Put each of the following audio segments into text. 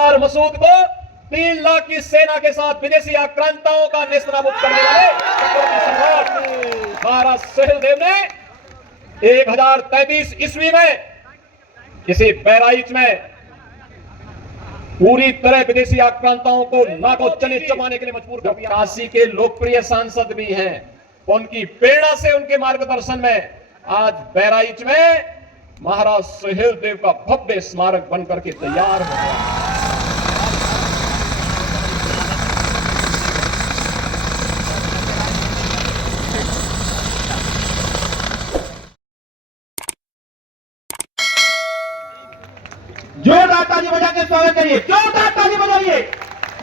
और मसूद को 3 लाख की सेना के साथ विदेशी आक्रांताओं का नेस्तनाबूद करने वाले महाराज सुहेलदेव ने 1033 ईस्वी में किसी बहराइच में पूरी तरह विदेशी आक्रांताओं को नाको चने चबाने के लिए मजबूर कर दिया। काशी के लोकप्रिय सांसद भी हैं, उनकी प्रेरणा से, उनके मार्गदर्शन में आज बहराइच में महाराज सुहेलदेव का भव्य स्मारक बनकर के तैयार हो गया। जोरदार ताली बजा के स्वागत करिए, जोरदार ताली बजाइए,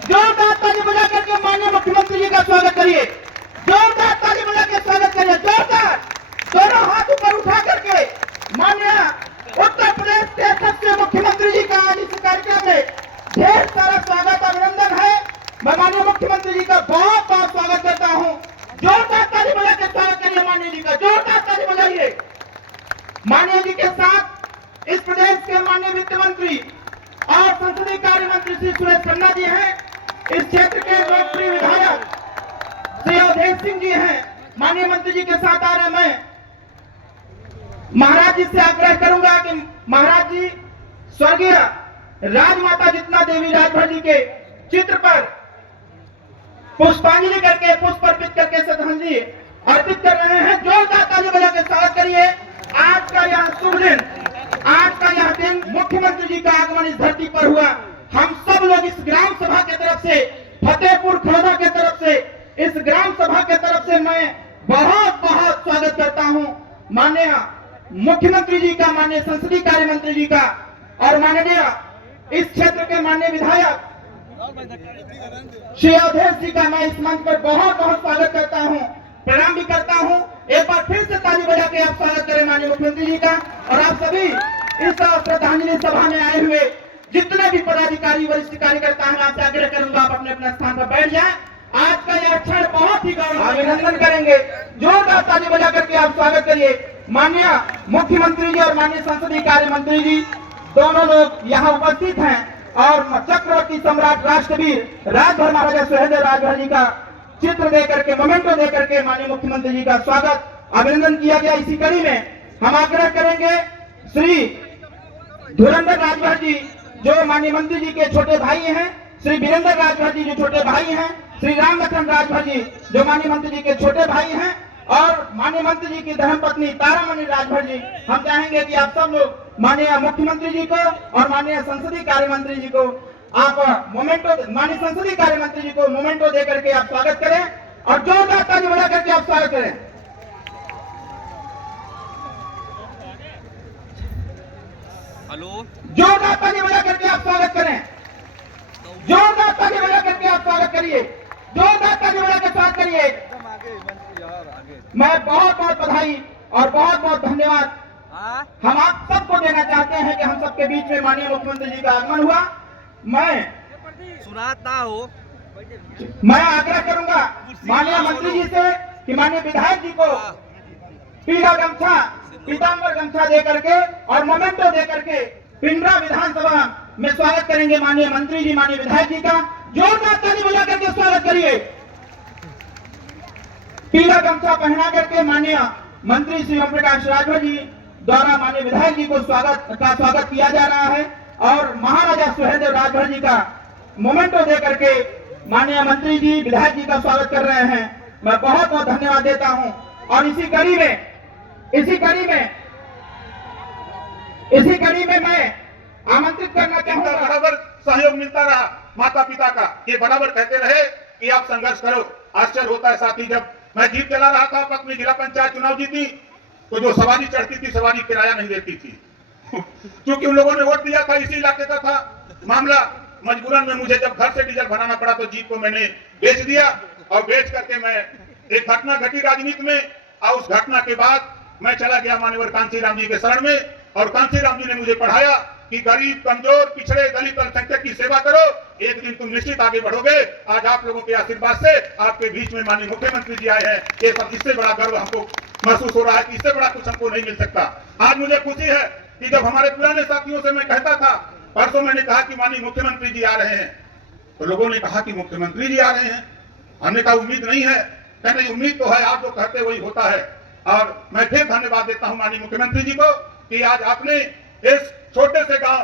जोरदार ताली बजा करके माननीय मुख्यमंत्री जी का स्वागत करिए, जोरदार ताली बजा के स्वागत करिए, जोरदार दोनों हाथ ऊपर उठा करके माननीय उत्तर प्रदेश के सबसे मुख्यमंत्री जी का आज इस कार्यक्रम में ढेर सारा स्वागत अभिनंदन है। मैं माननीय मुख्यमंत्री जी का बहुत बहुत स्वागत करता हूँ। जोरदार ताली बजा के स्वागत करिए माननीय जी का, जोरदार ताली बजाइए। माननीय जी के साथ इस प्रदेश के माननीय वित्त मंत्री और संसदीय कार्य मंत्री श्री सुरेश खन्ना जी हैं। इस क्षेत्र के लोकप्रिय विधायक श्री अवधेश सिंह जी हैं। माननीय मंत्री जी के साथ आ रहे मैं महाराज जी से आग्रह करूंगा कि महाराज जी स्वर्गीय राजमाता जितना देवी राजभर जी के चित्र पर पुष्पांजलि करके, पुष्प अर्पित करके श्रद्धांजलि अर्पित कर रहे हैं। जोरदार ताली बजा के स्वागत करिए। आज का यह शुभ दिन, आज का यह दिन मुख्यमंत्री जी का आगमन इस धरती पर हुआ। हम सब लोग इस ग्राम सभा के तरफ से, फतेहपुर खड़ौदा के तरफ से, इस ग्राम सभा के तरफ से मैं बहुत बहुत स्वागत करता हूं माननीय मुख्यमंत्री जी का, माननीय संसदीय कार्य मंत्री जी का और माननीय इस क्षेत्र के माननीय विधायक श्री अवधेश जी का मैं इस मंच पर बहुत बहुत स्वागत करता हूं, प्रणाम भी करता हूं। एक बार फिर से ताली बजा के आप स्वागत करें माननीय मुख्यमंत्री जी का। और आप सभी इस श्रद्धांजलि सभा में आए हुए जितने भी पदाधिकारी, वरिष्ठ कार्यकर्ता हैं, आपसे आग्रह करूंगा आप अपने अपने स्थान पर बैठ जाएं। आज का यह क्षण बहुत ही अभिनंदन करेंगे। जोरदार ताली बजा करके आप स्वागत करिए। माननीय मुख्यमंत्री जी और माननीय संसदीय कार्य मंत्री जी दोनों लोग यहाँ उपस्थित हैं और चक्रवर्ती सम्राट राष्ट्रवीर राजभर महाराजा सुहेलदेव राजभर जी का चित्र दे करके, मोमेंटो दे करके माननीय मुख्यमंत्री जी का स्वागत अभिनंदन किया गया। इसी कड़ी में हम आग्रह करेंगे श्री धुरंधर राजभर जी जो माननीय मंत्री जी के छोटे भाई हैं, श्री वीरेंद्र राजभर जी जो छोटे भाई हैं, श्री राम लखन राजभर जी जो माननीय मंत्री जी के छोटे भाई हैं और माननीय मंत्री जी की धर्मपत्नी तारामणि राजभर जी। हम चाहेंगे कि आप सब लोग माननीय मुख्यमंत्री जी को और माननीय संसदीय कार्य मंत्री जी को आप मोमेंटो, माननीय संसदीय कार्य मंत्री जी को मोमेंटो दे करके आप स्वागत करें और जोरदार ताली बजा करके आप स्वागत करें। हेलो, जोरदार ताली बजा करके आप स्वागत करें, जोरदार ताली बजा करके आप स्वागत करिए, जोरदार ताली बजा के स्वागत करिए। मैं बहुत बहुत बधाई और बहुत बहुत धन्यवाद हम आप सबको देना चाहते हैं कि हम सबके बीच में माननीय मुख्यमंत्री जी का आगमन हुआ। मैं सुनाता हो, मैं आग्रह करूंगा माननीय मंत्री जी से कि माननीय विधायक जी को पीला गमछा, पीताम्बर गमछा दे करके और मोमेंटो दे करके पिंडरा विधानसभा में स्वागत करेंगे माननीय मंत्री जी, माननीय विधायक जी का। जोरदार ताली बजा करके स्वागत करिए। पीला गमछा पहना करके माननीय मंत्री श्री ओम प्रकाश राजभर जी द्वारा माननीय विधायक जी को स्वागत किया जा रहा है और महाराजा सुहेलदेव राजभर जी का मोमेंटो दे करके माननीय मंत्री जी, विधायक जी का स्वागत कर रहे हैं। मैं बहुत बहुत धन्यवाद देता हूं और इसी कड़ी में मैं आमंत्रित करना चाहूंगा। बराबर सहयोग मिलता रहा माता पिता का, ये बराबर कहते रहे कि आप संघर्ष करो। आश्चर्य होता है साथी, जब मैं जीप चला रहा था, अपनी जिला पंचायत चुनाव जीती तो जो सवारी चढ़ती थी, सवारी किराया नहीं देती थी क्योंकि उन लोगों ने वोट दिया था, इसी इलाके का था मामला। मजबूरन में मुझे जब घर से डीजल भराना पड़ा तो जीप को मैंने बेच दिया और बेच करके मैं, एक घटना घटी राजनीति में और उस घटना के बाद मैं चला गया मान्यवर कांसीराम जी के शरण में और कांसीराम जी ने मुझे पढ़ाया कि गरीब, कमजोर, पिछड़े, दलित, अल्पसंख्यक की सेवा करो, एक दिन तुम निश्चित आगे बढ़ोगे। आज आप लोगों के आशीर्वाद से आपके बीच में माननीय मुख्यमंत्री जी आए हैं, ये सब इससे बड़ा गर्व हमको महसूस हो रहा है कि इससे बड़ा कुछ हमको नहीं मिल सकता। आज मुझे खुशी है कि जब हमारे पुराने साथियों से मैं कहता था परसों मैंने कहा कि माननीय मुख्यमंत्री जी आ रहे हैं, तो लोगों ने कहा कि मुख्यमंत्री जी आ रहे हैं। हमने कहा उम्मीद नहीं है। कहने उम्मीद तो है, आप जो कहते वही होता है। और मैं फिर धन्यवाद देता हूं माननीय मुख्यमंत्री जी को कि आज आपने इस छोटे से गांव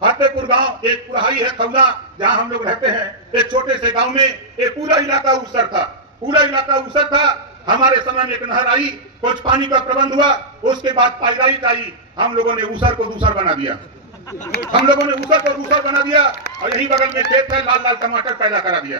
फतेहपुर गांव, एक पुरहाई है खौदा जहां हम लोग रहते हैं, एक छोटे से गांव में एक पूरा इलाका ऊसर था, पूरा इलाका ऊसर था। हमारे समय में एक नहर आई, कुछ पानी का प्रबंध हुआ, उसके बाद पाइलाइट आई, हम लोगों ने ऊसर को दूसर बना दिया। हम लोगों ने ऊसर को दूसर बना दिया और यही बगल में खेत है, लाल लाल टमाटर पैदा करा दिया,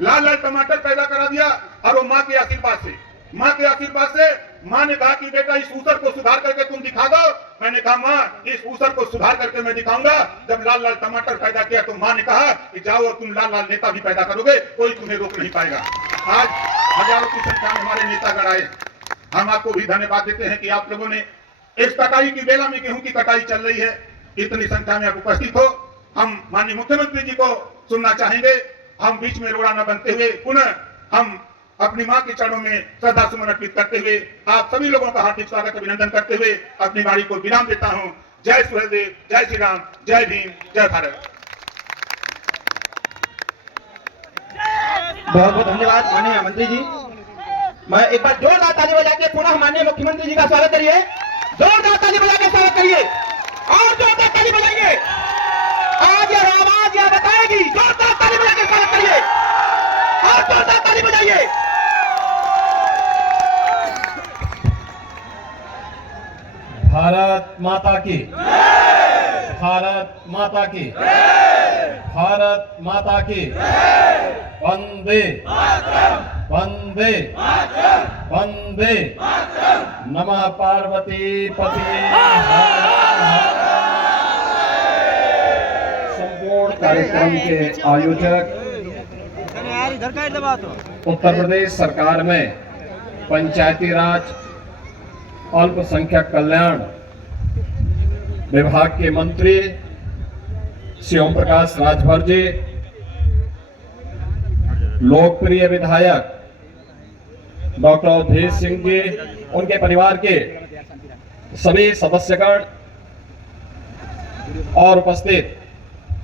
लाल लाल टमाटर पैदा करा दिया। और वो माँ के आशीर्वाद से, माँ के आशीर्वाद से माँ ने कहा कि बेटा इस ऊसर को सुधार करके तुम दिखा दो। मैंने कहा माँ इस ऊसर को सुधार करके मैं दिखाऊंगा। जब लाल लाल टमाटर पैदा किया तो माँ ने कहा कि जाओ और तुम लाल लाल नेता भी पैदा करोगे, कोई तुम्हें रोक नहीं पाएगा। आज हजारों की संख्या में हमारे नेतागण आए। हम आपको भी धन्यवाद देते हैं कि आप लोगों ने इस कटाई की बेला में गेहूं की कटाई चल रही है, इतनी संख्या में आप उपस्थित हो। हम माननीय मुख्यमंत्री जी को सुनना चाहेंगे। हम बीच में रोड़ा न बनते हुए पुनः हम अपनी मां के चरणों में श्रद्धा सुमन अर्पित करते हुए आप सभी लोगों का हार्दिक स्वागत अभिनंदन करते हुए अपनी वाणी को विराम देता हूं। जय सुहेलदेव, जय श्री राम, जय भीम, जय भारत। बहुत बहुत धन्यवाद माननीय मंत्री जी। मैं एक बार जोरदार ताली बजा के पुनः माननीय मुख्यमंत्री जी का स्वागत करिए। जोरदार ताली बजा के स्वागत करिए और जोरदार ताली बजाइए। आज यह आवाज यह बताएगी, जोरदार ताली बजा के स्वागत करिए और जोरदार ताली बजाइए। भारत माता की, भारत माता की, भारत माता की। वंदे वंदे वंदे। नमः पार्वती पति। संपूर्ण कार्यक्रम के आयोजक उत्तर प्रदेश सरकार में पंचायती राज अल्पसंख्यक कल्याण विभाग के मंत्री श्री ओम प्रकाश राजभर जी, लोकप्रिय विधायक डॉक्टर अवधेश सिंह जी, उनके परिवार के सभी सदस्यगण और उपस्थित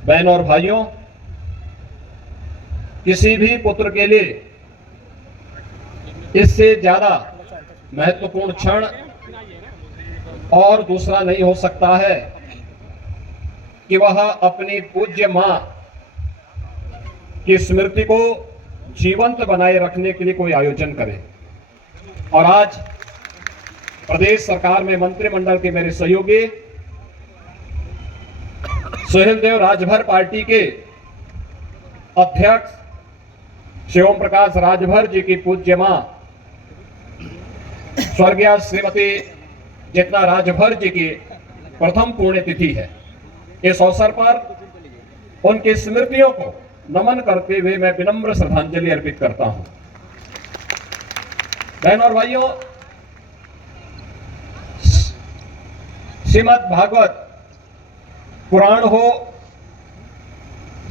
बहनों और भाइयों, किसी भी पुत्र के लिए इससे ज्यादा महत्वपूर्ण क्षण और दूसरा नहीं हो सकता है कि वह अपनी पूज्य मां की स्मृति को जीवंत बनाए रखने के लिए कोई आयोजन करे। और आज प्रदेश सरकार में मंत्रिमंडल के मेरे सहयोगी सुहेलदेव राजभर पार्टी के अध्यक्ष श्री ओम प्रकाश राजभर जी की पूज्य मां स्वर्गीय श्रीमती जितना राजभर जी की प्रथम पुण्यतिथि है। इस अवसर पर उनकी स्मृतियों को नमन करते हुए मैं विनम्र श्रद्धांजलि अर्पित करता हूं। बहनों और भाइयों, श्रीमद् भागवत पुराण हो,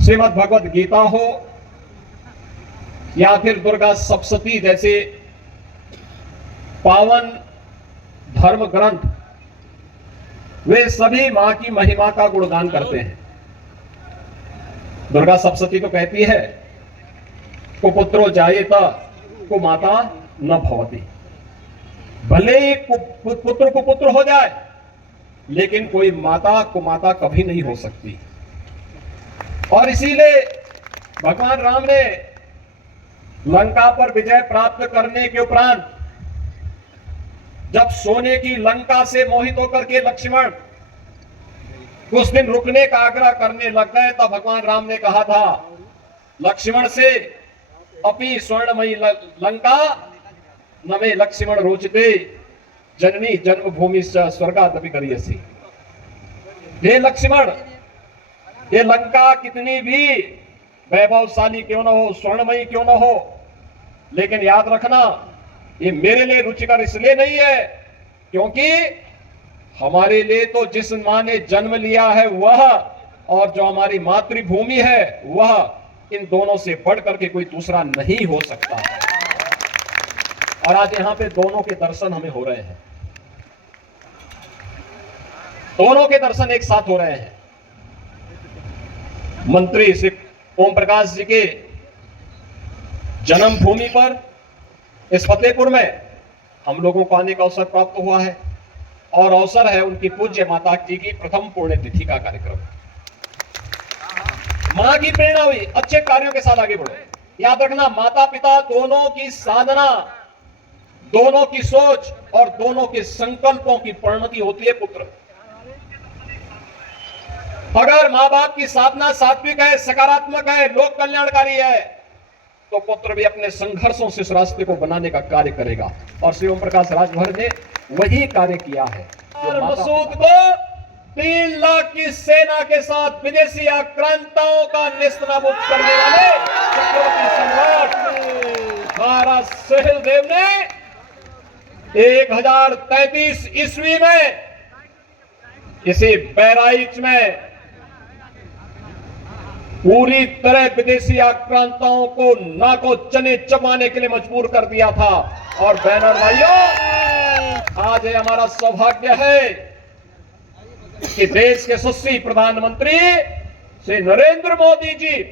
श्रीमद् भगवत गीता हो या फिर दुर्गा सप्तशती जैसे पावन धर्म ग्रंथ, वे सभी मां की महिमा का गुणगान करते हैं। दुर्गा सप्तशती तो कहती है कुपुत्रो जायेता कुमाता न भवति। भले ही पुत्र कुपुत्र हो जाए, लेकिन कोई माता कुमाता कभी नहीं हो सकती। और इसीलिए भगवान राम ने लंका पर विजय प्राप्त करने के उपरांत जब सोने की लंका से मोहित होकर के लक्ष्मण कुछ दिन रुकने का आग्रह करने लग गए, तब भगवान राम ने कहा था लक्ष्मण से, अपि स्वर्णमयी लंका न मे लक्ष्मण रोचते, जननी जन्मभूमि स्वर्गादपि करियसि। हे लक्ष्मण, ये लंका कितनी भी वैभवशाली क्यों न हो, स्वर्णमयी क्यों न हो, लेकिन याद रखना ये मेरे लिए रुचिकर इसलिए नहीं है क्योंकि हमारे लिए तो जिस मां ने जन्म लिया है वह, और जो हमारी मातृभूमि है वह, इन दोनों से बढ़कर के कोई दूसरा नहीं हो सकता। और आज यहां पे दोनों के दर्शन हमें हो रहे हैं, दोनों के दर्शन एक साथ हो रहे हैं। मंत्री श्री ओम प्रकाश जी के जन्मभूमि पर इस फतेहपुर में हम लोगों को आने का अवसर प्राप्त हुआ है और अवसर है उनकी पूज्य माता जी की प्रथम पुण्यतिथि का कार्यक्रम। मां की प्रेरणा हुई, अच्छे कार्यों के साथ आगे बढ़ो। याद रखना, माता पिता दोनों की साधना, दोनों की सोच और दोनों के संकल्पों की परिणति होती है पुत्र। अगर मां बाप की साधना सात्विक है, सकारात्मक है, लोक कल्याणकारी है, तो पुत्र भी अपने संघर्षों से इस रास्ते को बनाने का कार्य करेगा और श्री ओम प्रकाश राजभर ने वही कार्य किया है। और मसूद को 3 लाख की सेना के साथ विदेशी आक्रांताओं का नेस्तनाबूद करने वाले चक्रवर्ती सम्राट महाराज सहेलदेव ने 1033 ईस्वी में इसी बहराइच में पूरी तरह विदेशी आक्रांताओं को नाको चने चबाने के लिए मजबूर कर दिया था। और बहनों भाइयों, आज हमारा सौभाग्य है कि देश के यशस्वी प्रधानमंत्री श्री नरेंद्र मोदी जी,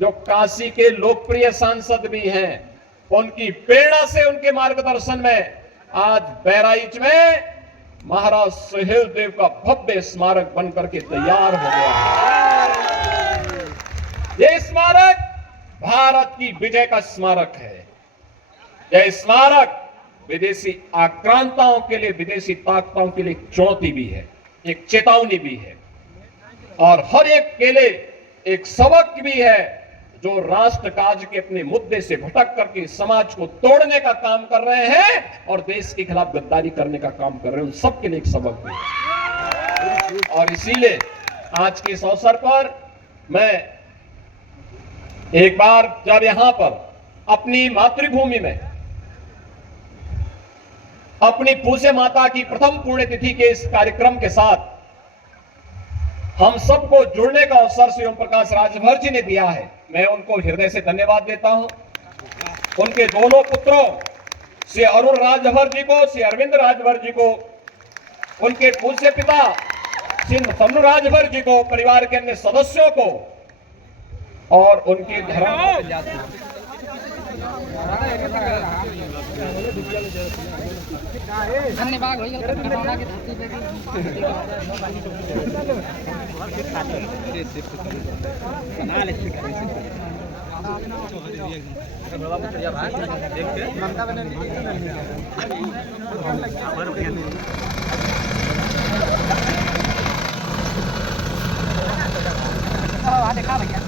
जो काशी के लोकप्रिय सांसद भी हैं, उनकी प्रेरणा से, उनके मार्गदर्शन में आज बहराइच में महाराज सहेलदेव का भव्य स्मारक बनकर के तैयार हो गया है। यह स्मारक भारत की विजय का स्मारक है। यह स्मारक विदेशी आक्रांताओं के लिए, विदेशी ताकतों के लिए एक चुनौती भी है, एक चेतावनी भी है और हर एक के लिए एक सबक भी है। जो राष्ट्र काज के अपने मुद्दे से भटक करके समाज को तोड़ने का काम कर रहे हैं और देश के खिलाफ गद्दारी करने का काम कर रहे हैं, उन सबके लिए एक सबक भी है। और इसीलिए आज के इस अवसर पर मैं एक बार जब यहां पर अपनी मातृभूमि में अपनी पूज्य माता की प्रथम पुण्यतिथि के इस कार्यक्रम के साथ हम सबको जुड़ने का अवसर श्री ओम प्रकाश राजभर जी ने दिया है, मैं उनको हृदय से धन्यवाद देता हूं। उनके दोनों पुत्रों श्री अरुण राजभर जी को, श्री अरविंद राजभर जी को, उनके पूज्य पिता श्री समनु राजभर जी को, परिवार के अन्य सदस्यों को और उनके धन्यवाद भैया देखा भैया